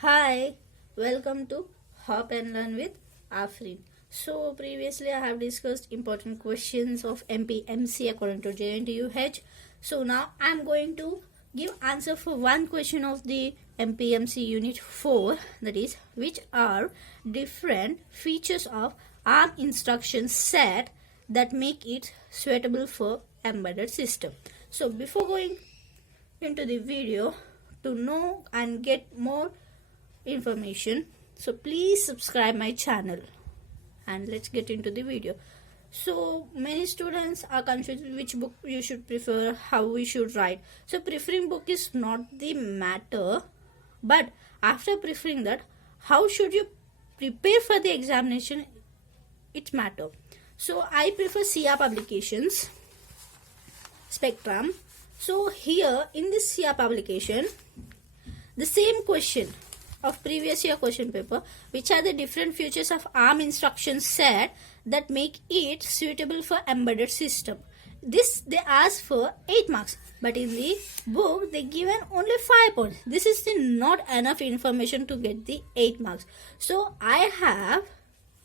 Hi, welcome to Hop and Learn with Afrin. So previously I have discussed important questions of mpmc according to jntuh. So now I am going to give answer for one question of the mpmc unit 4, that is, which are different features of ARM instruction set that make it suitable for embedded system. So before going into the video, to know and get more information, so please subscribe my channel and let's get into the video. So many students are confused which book you should prefer, how we should write. So preferring book is not the matter, but after preferring that, how should you prepare for the examination, it matter. So I prefer CR publications, Spectrum. So here in this CR publication, the same question of previous year question paper, which are the different features of ARM instruction set that make it suitable for embedded system. This they ask for 8 marks, but in the book they given only 5 points. This is not enough information to get the 8 marks. So I have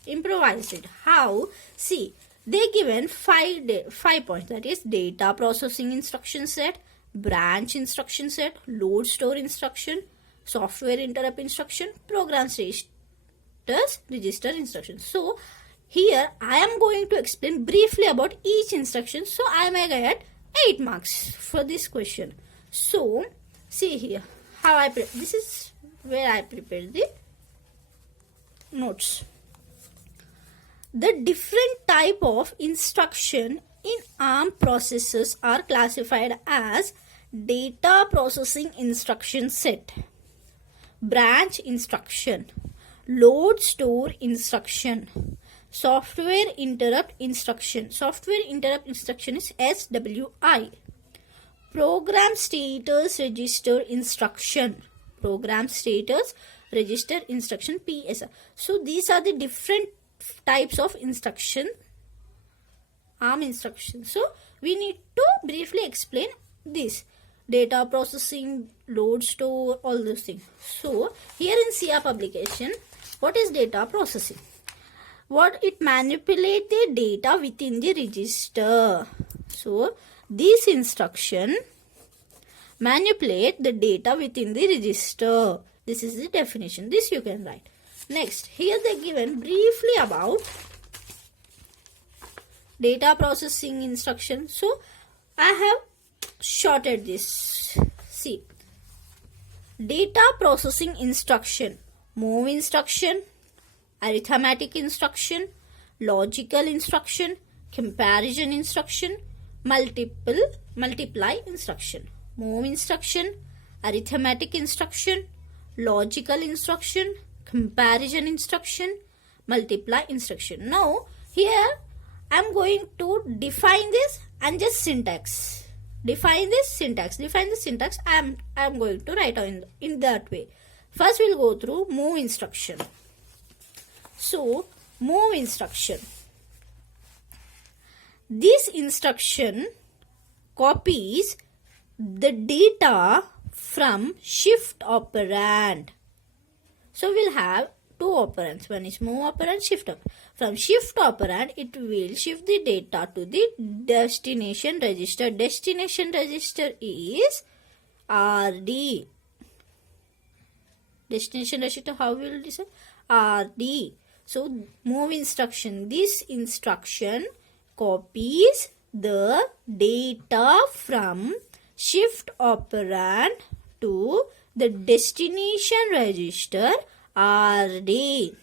improvised it. How? See, they given 5 points, that is data processing instruction set, branch instruction set, load store instruction, software interrupt instruction, program status register instruction. So here I am going to explain briefly about each instruction, so I may get 8 marks for this question. So see here how this is where I prepared the notes. The different type of instruction in ARM processors are classified as data processing instruction set, branch instruction, load store instruction, software interrupt instruction. Software interrupt instruction is SWI. Program status register instruction. Program status register instruction, PSR. So these are the different types of instruction, ARM instruction. So we need to briefly explain this. Data processing, load store, all those things. So here in CR publication, what is data processing? What it manipulate the data within the register. So this instruction manipulate the data within the register. This is the definition. This you can write. Next, here they given briefly about data processing instruction. So I have shorted this. See, data processing instruction, move instruction, arithmetic instruction, logical instruction, comparison instruction, multiply instruction. Move instruction, arithmetic instruction, logical instruction, comparison instruction, multiply instruction. Now here I am going to define this and just syntax. Define the syntax. I am going to write in that way. First we'll go through move instruction. So move instruction. This instruction copies the data from shift operand. So we'll have two operands. One is move operand, shift operand. From shift operand, it will shift the data to the destination register. Destination register is RD. Destination register, how will you say? RD. So move instruction. This instruction copies the data from shift operand to the destination register RD.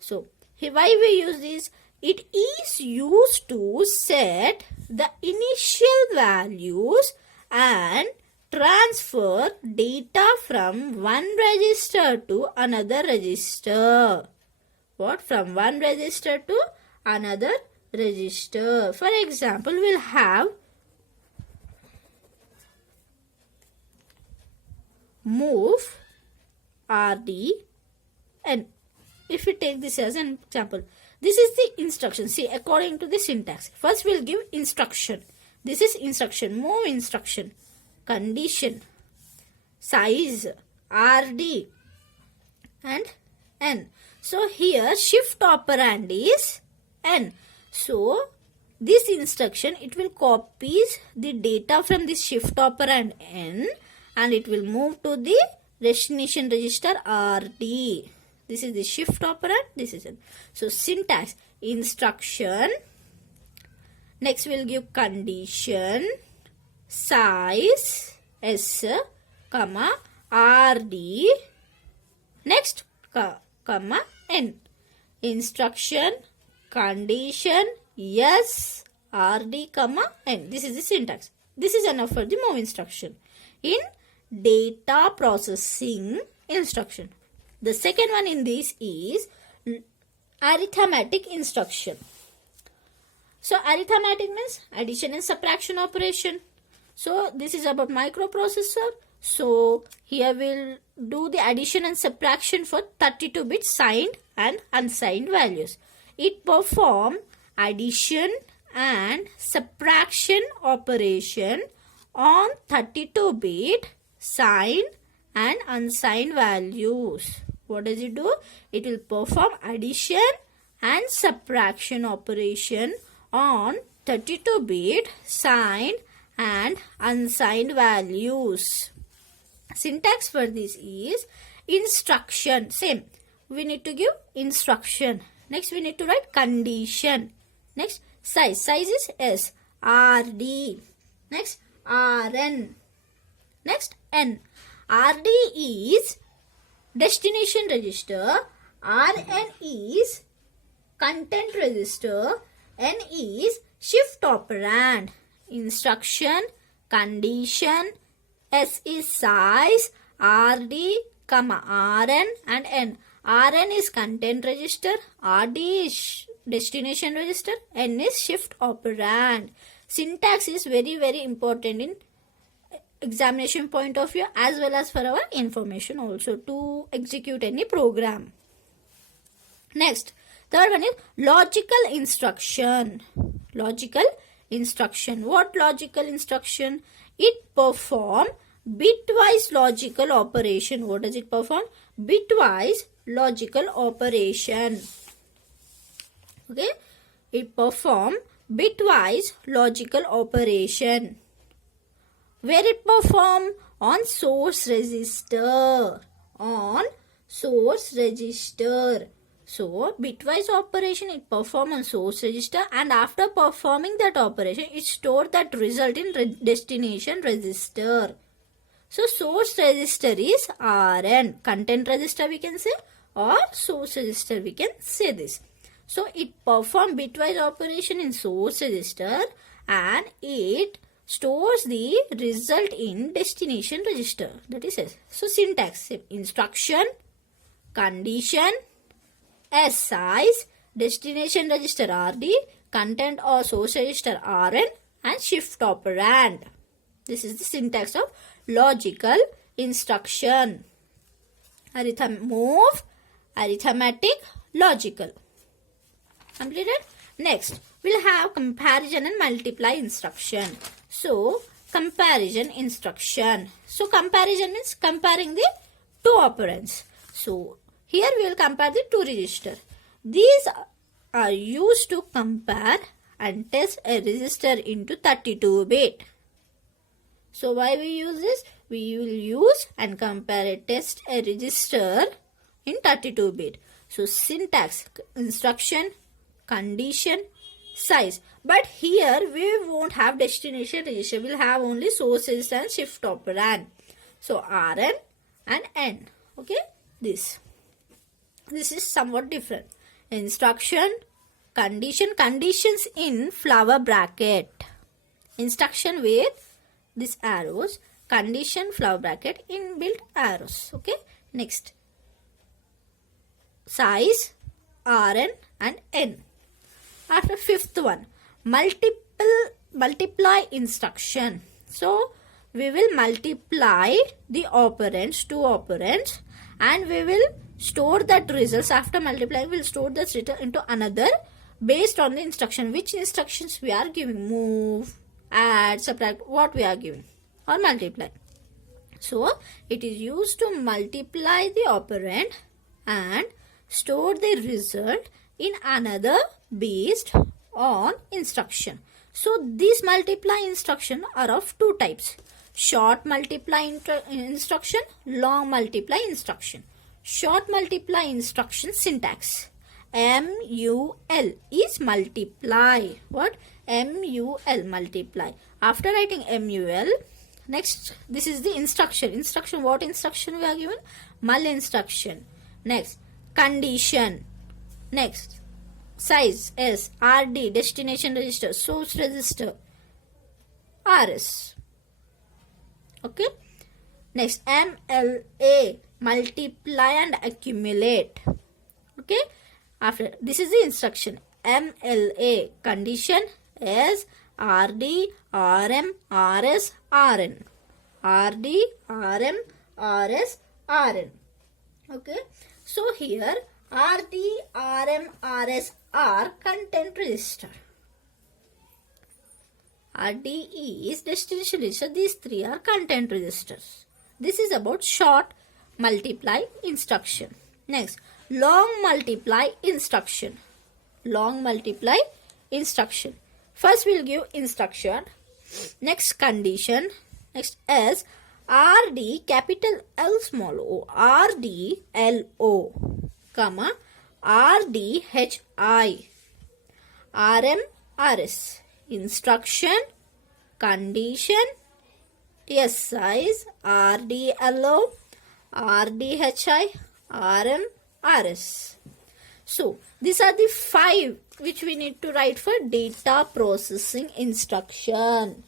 So why we use this? It is used to set the initial values and transfer data from one register to another register. What? From one register to another register. For example, we'll have move RD, and if we take this as an example, this is the instruction. See, according to the syntax, first we'll give instruction. This is instruction, move instruction, condition, size, RD, and n. So here shift operand is n. So this instruction, it will copy the data from this shift operand n and it will move to the destination register RD. This is the shift operand, this is n. So syntax, instruction, next we'll give condition, size, S, comma, RD, next, comma, N. Instruction, condition, S, RD, comma, N. This is the syntax. This is enough for the move instruction. In data processing instruction. The second one in this is arithmetic instruction. So arithmetic means addition and subtraction operation. So this is about microprocessor. So here we'll do the addition and subtraction for 32-bit signed and unsigned values. It performs addition and subtraction operation on 32-bit signed and unsigned values. What does it do? It will perform addition and subtraction operation on 32-bit signed and unsigned values. Syntax for this is instruction. Same. We need to give instruction. Next we need to write condition. Next size. Size is S. RD. Next RN. Next N. RD is destination register. RN is content register. N is shift operand. Instruction, condition, S is size, RD, comma, RN and N. RN is content register, RD is destination register, N is shift operand. Syntax is very, very important in examination point of view as well as for our information also to execute any program. Next, third one is logical instruction. Logical instruction. What logical instruction? It perform bitwise logical operation. What does it perform? Bitwise logical operation. Okay. It perform bitwise logical operation. Where it perform? On source register. On source register. So, bitwise operation it perform on source register and after performing that operation, it store that result in destination register. So, source register is RN. Content register we can say or source register we can say this. So, it perform bitwise operation in source register and it stores the result in destination register. That is it. So, syntax, instruction, condition, S size, destination register RD, content or source register RN and shift operand. This is the syntax of logical instruction. Move, arithmetic, logical. Completed? Next, we'll have comparison and multiply instruction. So, comparison instruction. So, comparison means comparing the two operands. So, here we will compare the two registers. These are used to compare and test a register into 32-bit. So why we use this? We will use and compare a test a register in 32-bit. So syntax, instruction, condition, size. But here we won't have destination register. We'll have only source register and shift operand. So Rn and N. Okay, this is somewhat different. Instruction, condition, conditions in flower bracket. Instruction with these arrows, condition, flower bracket, inbuilt arrows. Okay, next size, Rn and N. After fifth one, multiply instruction. So we will multiply the operands, two operands, and we will store that results. After multiplying, we'll store that result into another based on the instruction. Which instructions we are giving? Move, add, subtract, what we are giving, or multiply. So it is used to multiply the operand and store the result in another based on instruction. So these multiply instruction are of two types: short multiply instruction, long multiply instruction. Short multiply instruction syntax: MUL is multiply. What? MUL, multiply. After writing MUL, next this is the instruction. Instruction, what instruction we are given? Mul instruction. Next, condition. Next, size S, RD, destination register, source register, RS. Okay. Next, MLA, multiply and accumulate. Okay. After this is the instruction. MLA, condition S, RD, RM, RS, RN. RD, RM, RS, RN. Okay. So here RD, RM, RS are content register. RD is destination register. These three are content registers. This is about short multiply instruction. Next, long multiply instruction. Long multiply instruction. First we'll give instruction. Next, condition. Next, S, RD, capital L, small o, RD, LO, comma, RDHI, RM, RS. Instruction, condition, S size, RDLO, RDHI, RM, RS. So these are the 5 which we need to write for data processing instruction.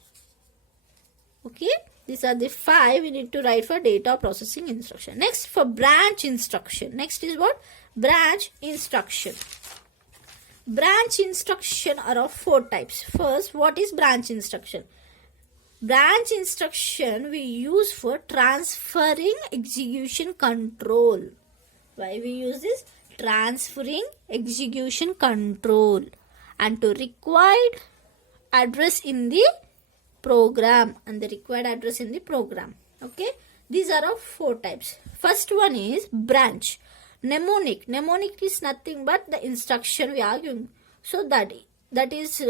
Okay, these are the 5 we need to write for data processing instruction. Next, for branch instruction. Next is what? Branch instruction. Branch instruction are of 4 types. First, what is branch instruction? Branch instruction we use for transferring execution control. Why we use this? Transferring execution control and to required address in the program, and the required address in the program. Okay, these are of 4 types. First one is branch. Mnemonic. Mnemonic is nothing but the instruction we are giving. So that is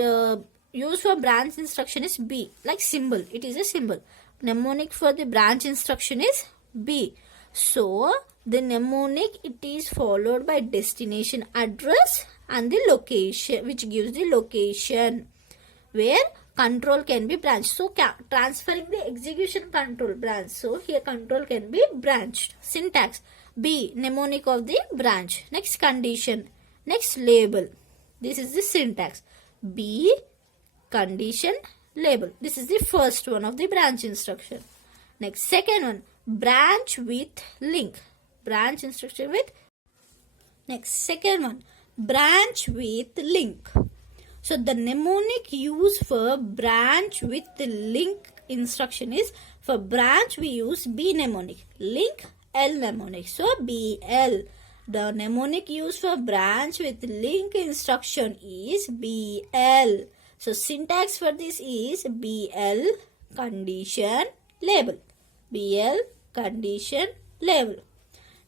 used for branch instruction is B, like symbol. It is a symbol. Mnemonic for the branch instruction is B. So the mnemonic, it is followed by destination address and the location, which gives the location where control can be branched. So transferring the execution control branch. So here control can be branched. Syntax: B, mnemonic of the branch. Next, condition. Next, label. This is the syntax: B, condition, label. This is the first one of the branch instruction. Next, second one, branch with link. Branch instruction with. Next, second one, branch with link. So the mnemonic used for branch with link instruction is, for branch we use B mnemonic, link L mnemonic. So BL. The mnemonic used for branch with link instruction is BL. So syntax for this is BL, condition, label. BL, condition, label.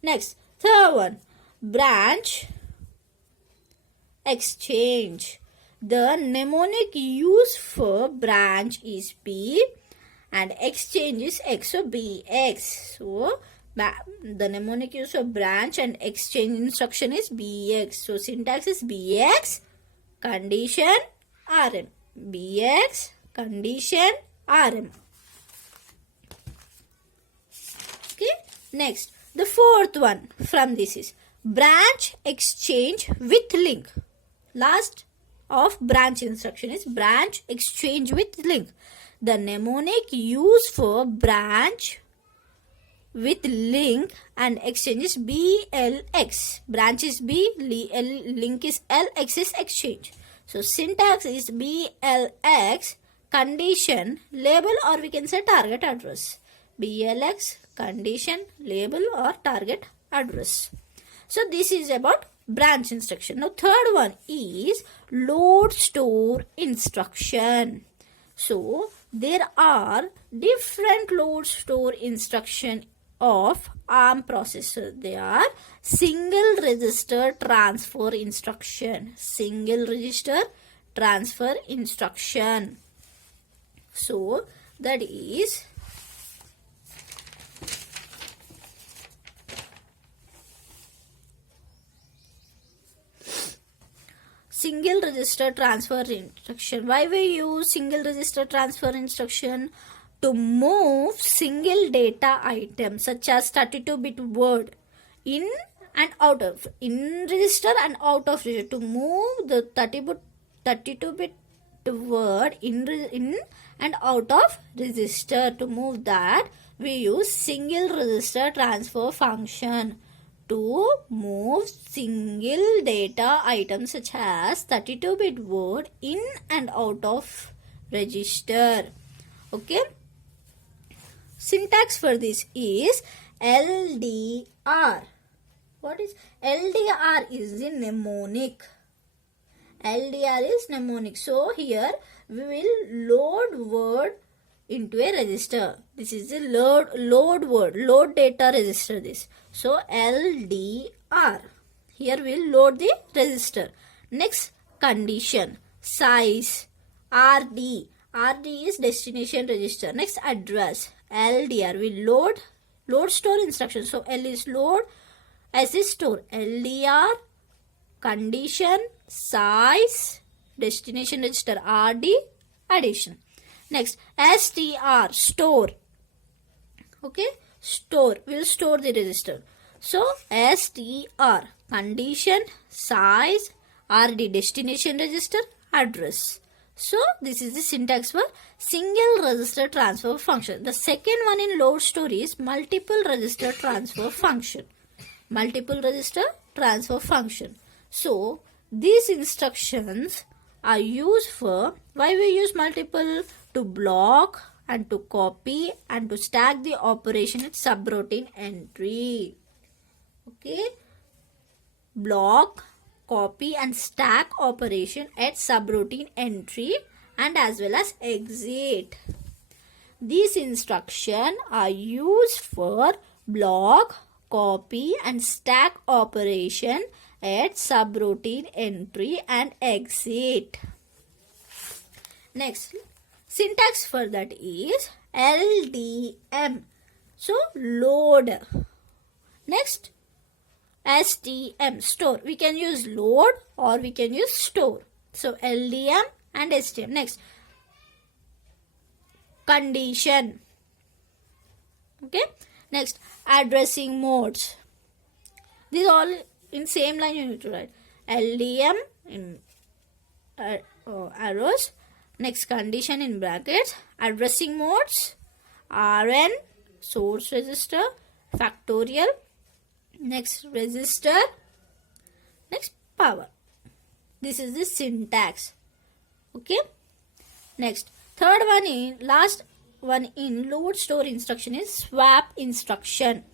Next, third one, branch exchange. The mnemonic used for branch is B and exchange is X, so BX. So the mnemonic used for branch and exchange instruction is BX. So syntax is BX, condition, RM. BX, condition, RM. Okay. Next, the fourth one from this is branch exchange with link. Last of branch instruction is branch exchange with link. The mnemonic used for branch with link and exchange is BLX. Branch is B, link is L, X is exchange. So syntax is BLX, condition, label, or we can say target address. BLX, condition, label, or target address. So this is about branch instruction. Now third one is load store instruction. So there are different load store instruction of ARM processor. They are single register transfer instruction. Single register transfer instruction. So that is single register transfer instruction. Why we use single register transfer instruction? To move single data item such as 32-bit word in and out of, in register and out of register. To move the 32-bit word in and out of register. To move that, we use single register transfer function. To move single data items such as 32-bit word in and out of register. Okay. Syntax for this is LDR. What is LDR? Is the mnemonic. LDR is mnemonic. So here we will load word into a register. This is the load word, load data register this. So LDR. Here we will load the register. Next, condition, size, RD. RD is destination register. Next, address, LDR. We load store instruction. So L is load as is store. LDR, condition, size, destination register, RD, addition. Next, STR, store. Okay, store. We'll store the register. So STR, condition, size, RD, destination register, address. So this is the syntax for single register transfer function. The second one in load store is multiple register transfer function. Multiple register transfer function. So these instructions are used for, why we use multiple? To block and to copy and to stack the operation at subroutine entry. Okay. Block, copy and stack operation at subroutine entry and as well as exit. These instructions are used for block, copy and stack operation at subroutine entry and exit. Next, syntax for that is LDM. So load. Next, STM, store. We can use load or we can use store. So LDM and STM. Next, condition. Okay. Next, addressing modes. These all in same line you need to write. LDM in arrows. Next, condition in brackets. Addressing modes. RN, source register, factorial. Next, register. Next, power. This is the syntax. Okay. Next, third one in, last one in load store instruction is swap instruction.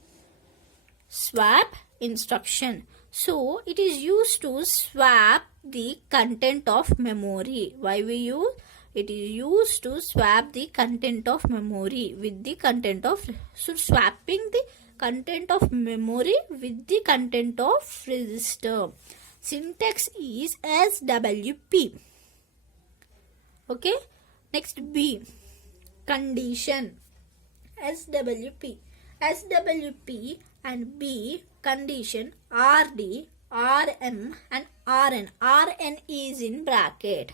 Swap instruction. So it is used to swap the content of memory. Why we use? It is used to swap the content of memory with the content of, so swapping the content of memory with the content of register. Syntax is SWP. Okay. Next, B, condition. SWP. SWP and B, condition, RD, RM and RN. RN is in bracket.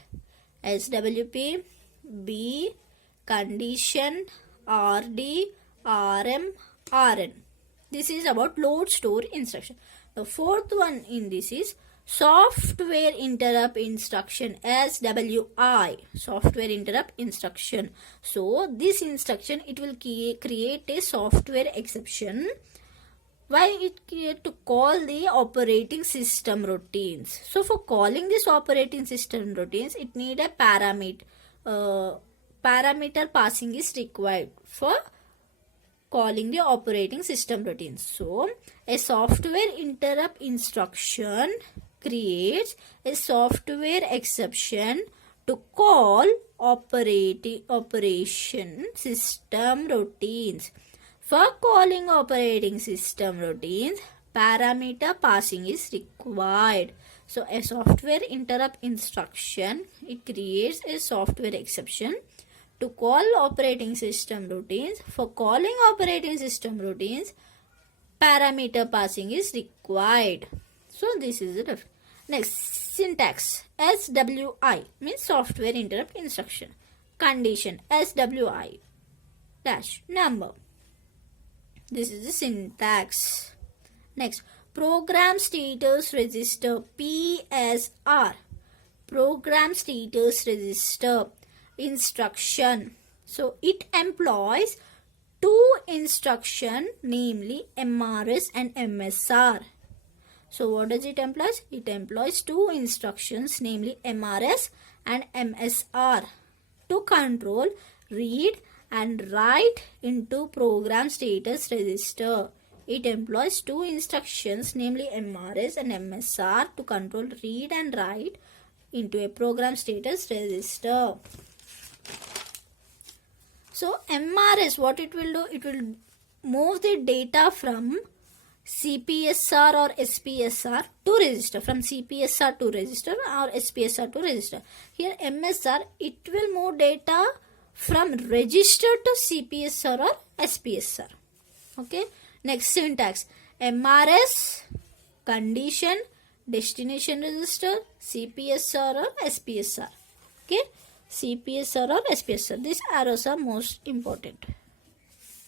SWP, B, condition, RD, RM, RN. This is about load store instruction. The fourth one in this is software interrupt instruction, SWI, software interrupt instruction. So this instruction, it will create a software exception. Why it create? To call the operating system routines. So for calling this operating system routines, it need a parameter passing is required for calling the operating system routines. So a software interrupt instruction creates a software exception to call operation system routines. For calling operating system routines, parameter passing is required. So a software interrupt instruction, it creates a software exception to call operating system routines. For calling operating system routines, parameter passing is required. So this is the difference. Next, syntax. SWI means software interrupt instruction. Condition. SWI dash number. This is the syntax. Next, program status register, PSR. Program status register instruction. So it employs two instructions, namely MRS and MSR. So what does it employ? It employs two instructions, namely MRS and MSR, to control read and write into program status register. It employs two instructions, namely MRS and MSR, to control read and write into a program status register. So MRS, what it will do? It will move the data from CPSR or SPSR to register, from CPSR to register or SPSR to register. Here MSR, it will move data from register to CPSR or SPSR. Okay. Next, syntax. MRS, condition, destination register, CPSR or SPSR. Okay. CPSR or SPSR. These arrows are most important.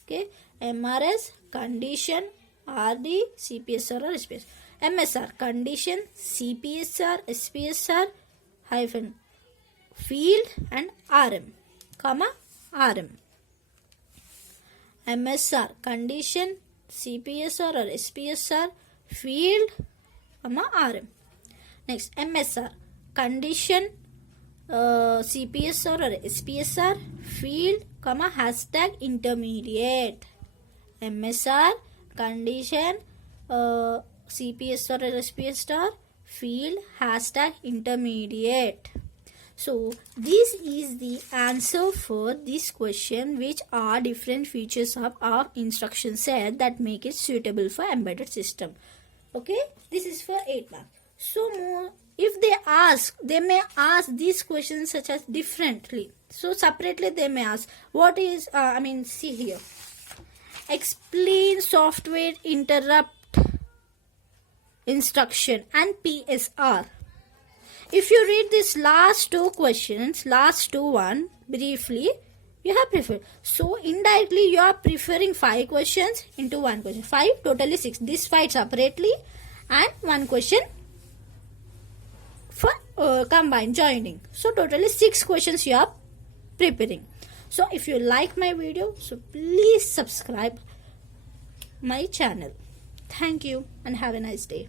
Okay. MRS, condition, RD, CPSR or SPSR. MSR, condition, CPSR, SPSR, hyphen, field and RM, comma, RM. MSR, condition, CPSR or SPSR, field, comma, RM. Next, MSR, condition, CPSR or SPSR, field, comma, hashtag intermediate. MSR, condition, CPSR or SPSR, field, hashtag intermediate. So this is the answer for this question, which are different features of our instruction set that make it suitable for embedded system. Okay, this is for 8 marks. So more, if they may ask these questions such as differently. So separately they may ask, what is, see here. Explain software interrupt instruction and PSR. If you read these last two questions, briefly, you have preferred. So indirectly you are preferring 5 questions into 1 question. 5, totally 6. This 5 separately and 1 question for combined joining. So totally 6 questions you are preparing. So if you like my video, so please subscribe my channel. Thank you and have a nice day.